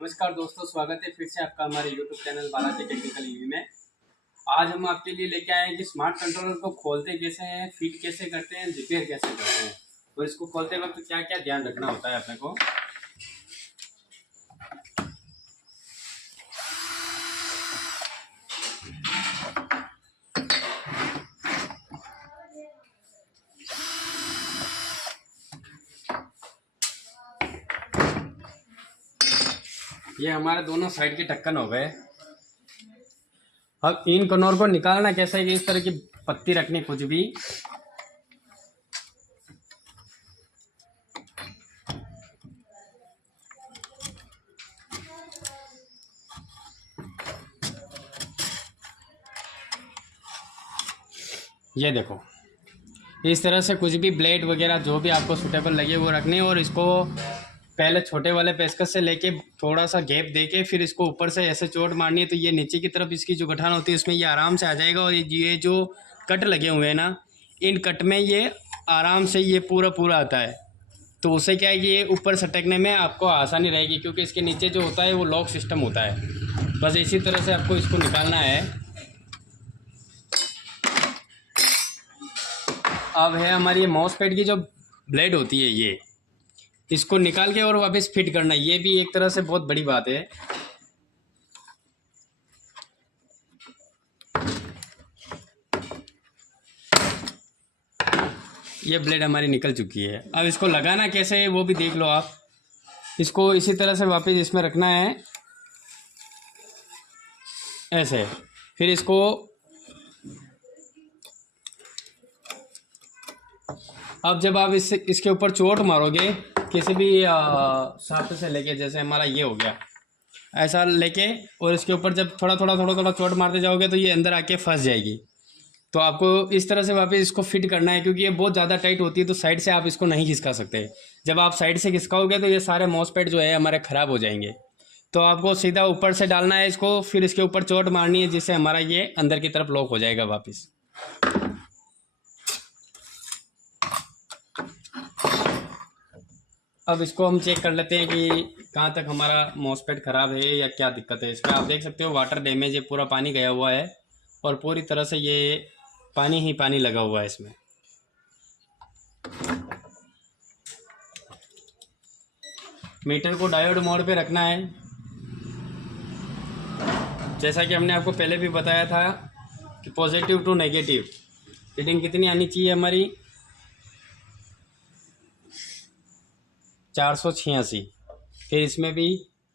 नमस्कार दोस्तों, स्वागत है फिर से आपका हमारे YouTube channel Balaji technical EV में। आज हम आपके लिए लेके आए हैं कि स्मार्ट कंट्रोलर को खोलते कैसे हैं, फिट कैसे करते हैं, रिपेयर कैसे करते हैं। तो इसको खोलते वक्त क्या क्या ध्यान रखना होता है अपने को। ये हमारे दोनों साइड के ढक्कन हो गए। अब इन कनोर को निकालना कैसे है कि इस तरह की पत्ती रखनी कुछ भी। ये देखो, इस तरह से कुछ भी ब्लेड वगैरह जो भी आपको सूटेबल लगे वो रखने, और इसको पहले छोटे वाले पेचकस से लेके थोड़ा सा गैप देके फिर इसको ऊपर से ऐसे चोट मारनी है, तो ये नीचे की तरफ इसकी जो गठान होती है उसमें ये आराम से आ जाएगा। और ये जो कट लगे हुए हैं ना, इन कट में ये आराम से ये पूरा आता है। तो उससे क्या है कि ये ऊपर सटकने में आपको आसानी रहेगी, क्योंकि इसके नीचे जो होता है वो लॉक सिस्टम होता है। बस इसी तरह से आपको इसको निकालना है। अब है हमारी ये मॉसफेट की जो ब्लेड होती है, ये इसको निकाल के और वापस फिट करना, ये भी एक तरह से बहुत बड़ी बात है। ये ब्लेड हमारी निकल चुकी है। अब इसको लगाना कैसे है वो भी देख लो आप। इसको इसी तरह से वापस इसमें रखना है ऐसे। फिर इसको अब जब आप इसके ऊपर चोट मारोगे किसी भी शाफ्ट से लेके, जैसे हमारा ये हो गया ऐसा लेके, और इसके ऊपर जब थोड़ा थोड़ा चोट मारते जाओगे तो ये अंदर आके फंस जाएगी। तो आपको इस तरह से वापस इसको फिट करना है, क्योंकि ये बहुत ज़्यादा टाइट होती है तो साइड से आप इसको नहीं खिसका सकते। जब आप साइड से खिसकाओगे तो ये सारे मॉसपेट जो है हमारे ख़राब हो जाएंगे। तो आपको सीधा ऊपर से डालना है इसको, फिर इसके ऊपर चोट मारनी है, जिससे हमारा ये अंदर की तरफ लॉक हो जाएगा वापस। अब इसको हम चेक कर लेते हैं कि कहाँ तक हमारा मॉसपेट ख़राब है या क्या दिक्कत है। इसमें आप देख सकते हो वाटर डैमेज है, पूरा पानी गया हुआ है और पूरी तरह से ये पानी ही पानी लगा हुआ है इसमें। मीटर को डायोड मोड पे रखना है। जैसा कि हमने आपको पहले भी बताया था कि पॉजिटिव टू नेगेटिव रीडिंग कितनी आनी चाहिए हमारी, 486। फिर इसमें भी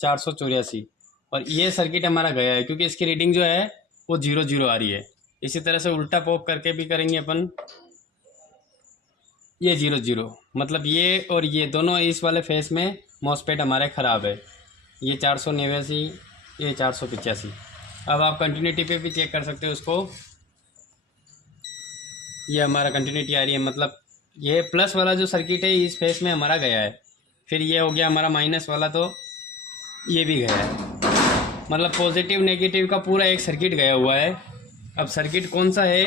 484। और ये सर्किट हमारा गया है क्योंकि इसकी रीडिंग जो है वो 0 आ रही है। इसी तरह से उल्टा पॉप करके भी करेंगे अपन। ये 0 मतलब ये और ये दोनों इस वाले फेस में मॉसपेट हमारे ख़राब है। ये 489, ये 485। अब आप कंटिन्यूटी पे भी चेक कर सकते हो उसको। ये हमारा कंटिन्यूटी आ रही है, मतलब ये प्लस वाला जो सर्किट है इस फेस में हमारा गया है। फिर ये हो गया हमारा माइनस वाला, तो ये भी गया है। मतलब पॉजिटिव नेगेटिव का पूरा एक सर्किट गया हुआ है। अब सर्किट कौन सा है,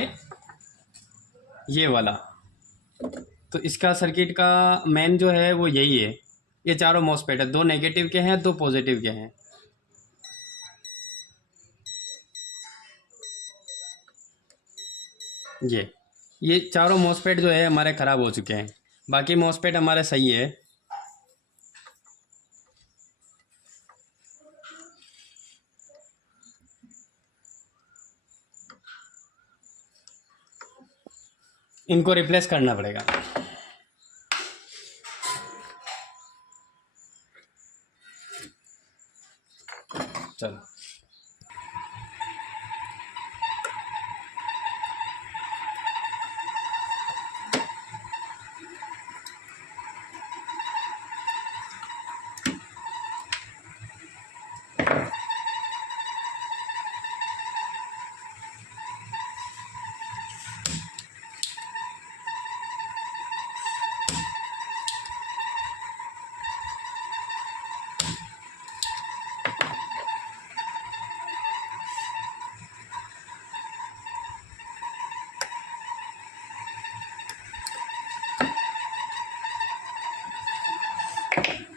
ये वाला। तो इसका सर्किट का मेन जो है वो यही है। ये चारों मॉसफेट है, 2 नेगेटिव के हैं, 2 पॉजिटिव के हैं। ये चारों मॉसफेट जो है हमारे ख़राब हो चुके हैं, बाकी मॉसफेट हमारे सही है। इनको रिप्लेस करना पड़ेगा। चलो,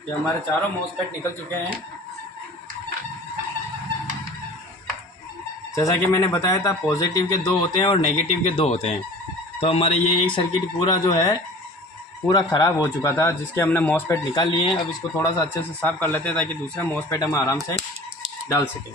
ये हमारे चारों मॉसफेट निकल चुके हैं। जैसा कि मैंने बताया था पॉजिटिव के 2 होते हैं और नेगेटिव के 2 होते हैं। तो हमारे ये एक सर्किट पूरा जो है पूरा ख़राब हो चुका था, जिसके हमने मॉसफेट निकाल लिए हैं। अब इसको थोड़ा सा अच्छे से साफ़ कर लेते हैं ताकि दूसरा मॉसफेट हम आराम से डाल सकें।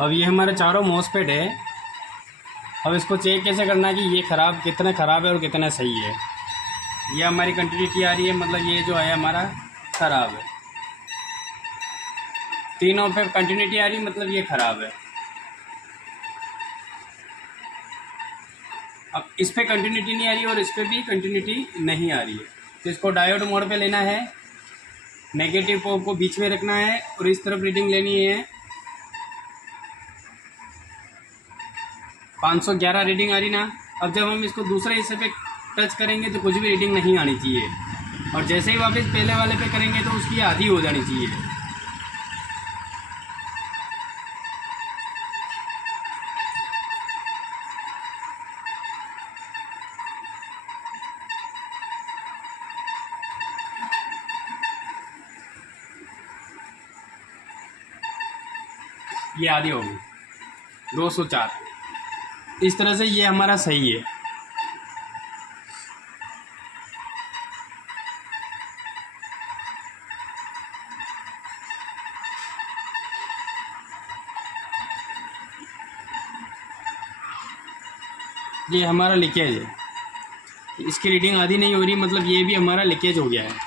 अब ये हमारे चारों मॉसफेट है। अब इसको चेक कैसे करना है कि ये ख़राब कितना ख़राब है और कितना सही है। ये हमारी कंटिन्यूटी आ रही है, मतलब ये जो है हमारा ख़राब है। तीनों पे कंटिन्यूटी आ रही है, मतलब ये ख़राब है। अब इस पर कंटिन्यूटी नहीं आ रही और इस पर भी कंटिन्यूटी नहीं आ रही है। तो इसको डायोड मोड पे लेना है, नेगेटिव पोल को बीच में रखना है और इस तरफ रीडिंग लेनी है। 511 रीडिंग आ रही ना। अब जब हम इसको दूसरे हिस्से पे टच करेंगे तो कुछ भी रीडिंग नहीं आनी चाहिए, और जैसे ही वापस पहले वाले पे करेंगे तो उसकी आधी हो जानी चाहिए। ये आधी होगी 204। इस तरह से ये हमारा सही है। ये हमारा लीकेज है, इसकी रीडिंग आधी नहीं हो रही, मतलब ये भी हमारा लीकेज हो गया है।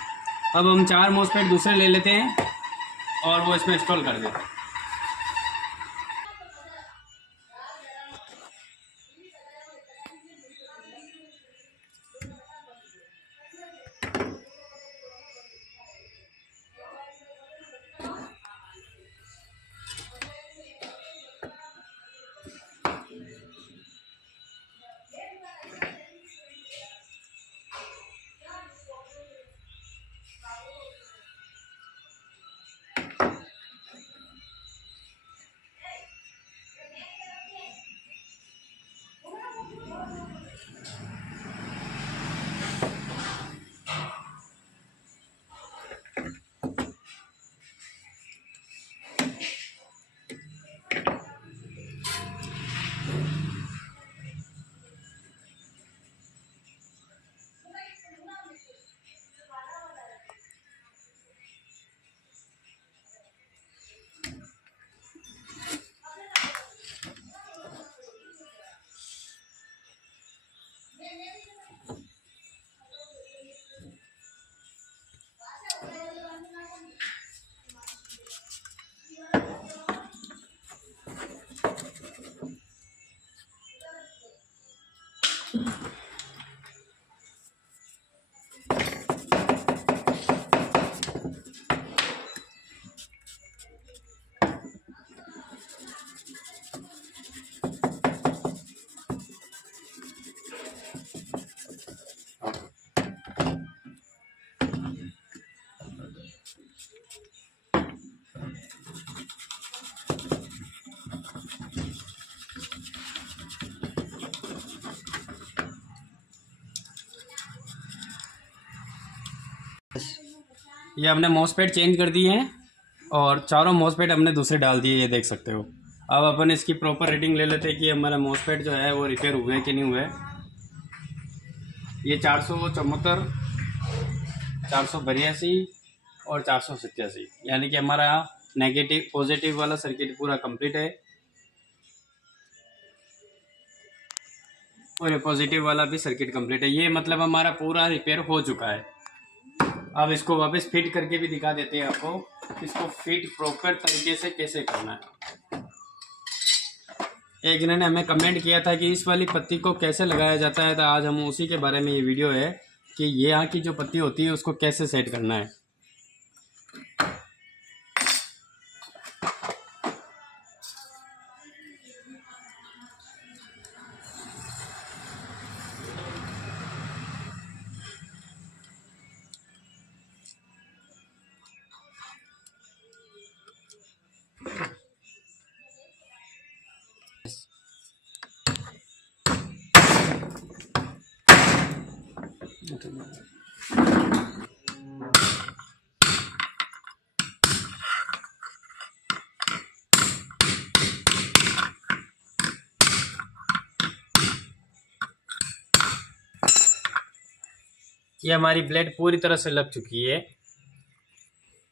अब हम 4 मॉसफेट दूसरे ले लेते हैं और वो इसमें इंस्टॉल कर देते हैं। ये हमने मॉसफेट चेंज कर दिए हैं और चारों मॉसफेट हमने दूसरे डाल दिए, ये देख सकते हो। अब अपन इसकी प्रॉपर रीडिंग ले लेते हैं कि हमारा मॉसफेट जो है वो रिपेयर हुए कि नहीं हुए। ये 474, 482 और 487, यानी कि हमारा नेगेटिव पॉजिटिव वाला सर्किट पूरा कंप्लीट है और ये पॉजिटिव वाला भी सर्किट कंप्लीट है। ये मतलब हमारा पूरा रिपेयर हो चुका है। अब इसको वापस फिट करके भी दिखा देते हैं आपको, इसको फिट प्रॉपर तरीके से कैसे करना है। एक जने ने हमें कमेंट किया था कि इस वाली पत्ती को कैसे लगाया जाता है, तो आज हम उसी के बारे में ये वीडियो है कि ये यहाँ की जो पत्ती होती है उसको कैसे सेट करना है। ये हमारी ब्लेड पूरी तरह से लग चुकी है।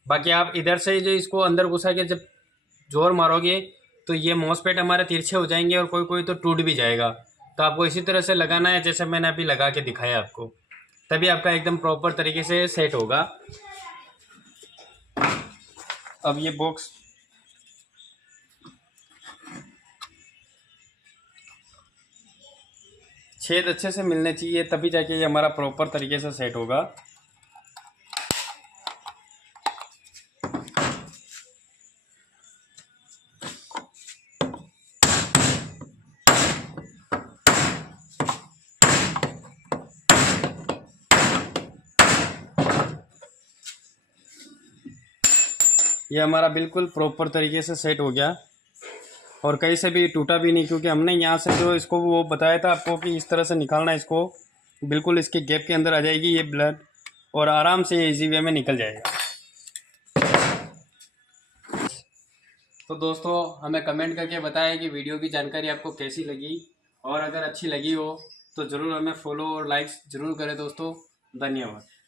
बाकी आप इधर से जो इसको अंदर घुसा के जब जोर मारोगे तो ये मॉसपेट हमारे तिरछे हो जाएंगे और कोई कोई तो टूट भी जाएगा। तो आपको इसी तरह से लगाना है जैसे मैंने अभी लगा के दिखाया आपको, तभी आपका एकदम प्रॉपर तरीके से सेट होगा। अब ये बॉक्स छेद अच्छे से मिलने चाहिए, तभी जाके ये हमारा प्रॉपर तरीके से सेट होगा। ये हमारा बिल्कुल प्रॉपर तरीके से सेट हो गया और कहीं से भी टूटा भी नहीं, क्योंकि हमने यहाँ से जो इसको वो बताया था आपको कि इस तरह से निकालना है इसको, बिल्कुल इसके गैप के अंदर आ जाएगी ये ब्लड और आराम से इजी वे में निकल जाएगा। तो दोस्तों हमें कमेंट करके बताएं कि वीडियो की जानकारी आपको कैसी लगी, और अगर अच्छी लगी हो तो ज़रूर हमें फॉलो और लाइक्स ज़रूर करें दोस्तों। धन्यवाद।